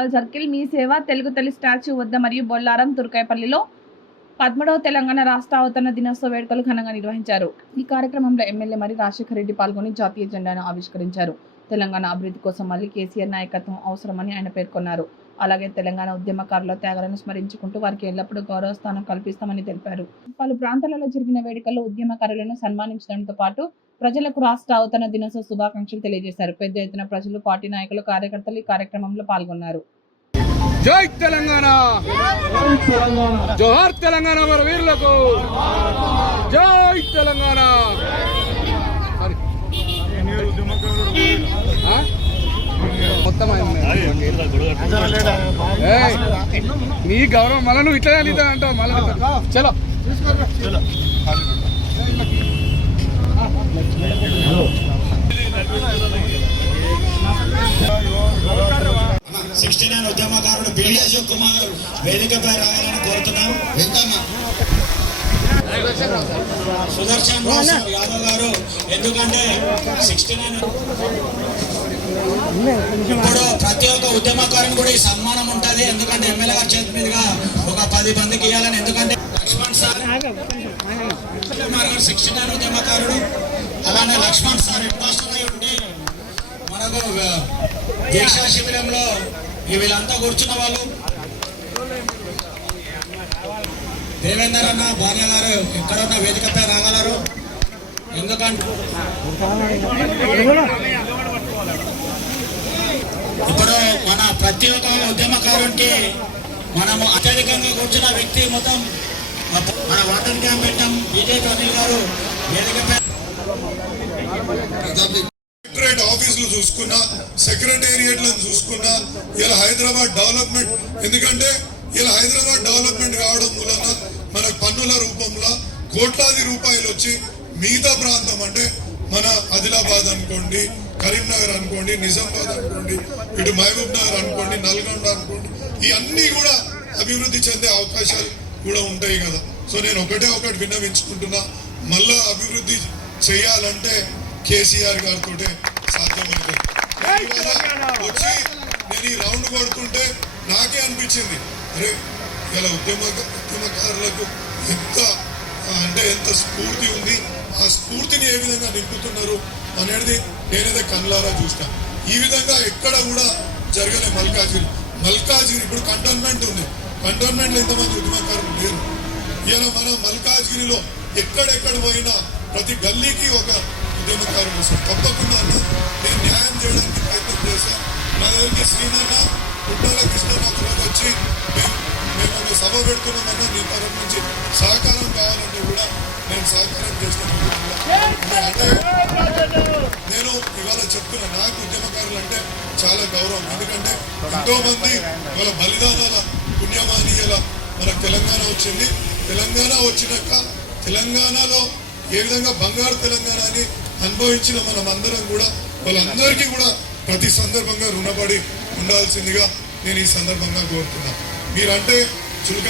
నాగల్ circle, మీ సేవ, తెలుగు తల్లి statue వద్ద మరియు బొల్లారం, తుర్కాయపల్లిలో 13వ తెలంగాణ రాష్ట్ర అవతరణ దినోత్సవ వేడుకలు ఘనంగా నిర్వహించారు. ఈ కార్యక్రమంలో ఎమ్మెల్యే మరి రాజశేఖర రెడ్డి పాల్గొని జాతీయ జెండాను ఆవిష్కరించారు. తెలంగాణ అభివృద్ధి కోసం మళ్లీ కేసీఆర్ నాయకత్వం అవసరమని ఆయన పేర్కొన్నారు. అలాగే తెలంగాణ ఉద్యమకారుల త్యాగాలను స్మరించుకుంటూ వారికి ఎల్లప్పుడూ గౌరవ స్థానం కల్పిస్తామని తెలిపారు. పలు ప్రాంతాలలో జరిగిన వేడుకల్లో ఉద్యమకారులను సన్మానించడంతో పాటు ప్రజలకు రాష్ట్ర అవతరణ దినోత్సవ శుభాకాంక్షలు తెలియజేశారు. పెద్ద ఎత్తున ప్రజలు, పార్టీ నాయకులు, కార్యకర్తలు ఈ కార్యక్రమంలో పాల్గొన్నారు. జై తెలంగాణ, జోహార్ తెలంగాణ మన వీరులకు, జై తెలంగాణ. మొత్తం నీ గౌరవం మళ్ళీ నువ్వు ఇట్లా అంటావు మళ్ళీ. చలో 69 ఉద్యమకారుడు బిల్లి అశోక్ కుమార్ వేదికపై రావాలని కోరుతున్నాం. సుదర్శన్ యాదవ్ గారు, ఎందుకంటే 69 ఇప్పుడు ప్రతి ఒక్క ఉద్యమకారుని కూడా ఈ సన్మానం ఉంటుంది. ఎందుకంటే ఎమ్మెల్యే గారి చేతి మీదుగా ఒక 10 మందికి ఇవ్వాలని. ఎందుకంటే లక్ష్మణ్ సార్ 69 ఉద్యమకారుడు, అలానే లక్ష్మణ్ సార్ హెడ్ మాస్టర్ అయి ఉండి మనకు దీక్షా శిబిరంలో వీళ్ళంతా కూర్చున్న వాళ్ళు. దేవేందర్ అన్న, భార్య గారు ఎక్కడున్న వేదికపై రాగలరు. ఎందుకంటే ఇప్పుడు మన ప్రతి ఒక్క ఉద్యమకారునికి మనము అత్యధికంగా కూర్చున్న వ్యక్తి మొత్తం మన వాటర్ క్యాంప్ పెట్టాం. బీజేపీ అనిల్ గారు వేదికపై ఆఫీసులు చూసుకున్నా, సెక్రటేరియట్లను చూసుకున్నా, ఇలా హైదరాబాద్ డెవలప్మెంట్, ఎందుకంటే ఇలా హైదరాబాద్ డెవలప్మెంట్ కావడం మూలన మనకు పన్నుల రూపంలో కోట్లాది రూపాయలు వచ్చి మిగతా ప్రాంతం అంటే మన ఆదిలాబాద్ అనుకోండి, కరీంనగర్ అనుకోండి, నిజామాబాద్ అనుకోండి, ఇటు మహబూబ్ నగర్ అనుకోండి, నల్గొండ అనుకోండి, ఇవన్నీ కూడా అభివృద్ధి చెందే అవకాశాలు కూడా ఉంటాయి కదా. సో నేను ఒకటి విన్నవించుకుంటున్నా, మళ్ళా అభివృద్ధి చేయాలంటే కేసీఆర్ గారితో సాధ్యమవుతుంది. వచ్చి నేను ఈ రౌండ్ కొడుతుంటే నాకే అనిపించింది, అరే ఇలా ఉద్యమకారులకు ఎంత స్ఫూర్తి ఉంది, ఆ స్ఫూర్తిని ఏ విధంగా నింపుతున్నారు అనేది నేనైతే కళ్ళారా చూస్తా. ఈ విధంగా ఎక్కడ కూడా జరగలే. మల్కాజ్గిరి ఇప్పుడు కంటోన్మెంట్ ఉంది, కంటోన్మెంట్ లో ఎంతమంది ఉద్యమకారులు లేరు. ఇలా మనం మల్కాజ్గిరిలో ఎక్కడెక్కడ పోయినా ప్రతి గల్లీకి ఒక ఉద్యమకారులు వస్తారు. తప్పకుండా నేను న్యాయం చేయడానికి ప్రయత్నం చేశాను. నా దగ్గరికి శ్రీనన్న, పుట్టాల కృష్ణనాథ్ రోజు వచ్చి మేము సభ పెడుతున్నామన్నా నీ తరఫు నుంచి సహకారం కావాలంటే కూడా నేను సహకారం చేస్తాను. నేను ఇవాళ చెప్తున్నా, నాకు ఉద్యమకారులు అంటే చాలా గౌరవం. ఎందుకంటే ఎంతో మంది వాళ్ళ బలిదానాల పుణ్యమాని ఇలా మనకు తెలంగాణ వచ్చింది. తెలంగాణ వచ్చినాక తెలంగాణలో ఏ విధంగా బంగారు తెలంగాణ అని అనుభవించిన మనం అందరం కూడా వాళ్ళందరికీ కూడా ప్రతి సందర్భంగా రుణపడి ఉండాల్సిందిగా నేను ఈ సందర్భంగా కోరుతున్నా. మీరంటే చులక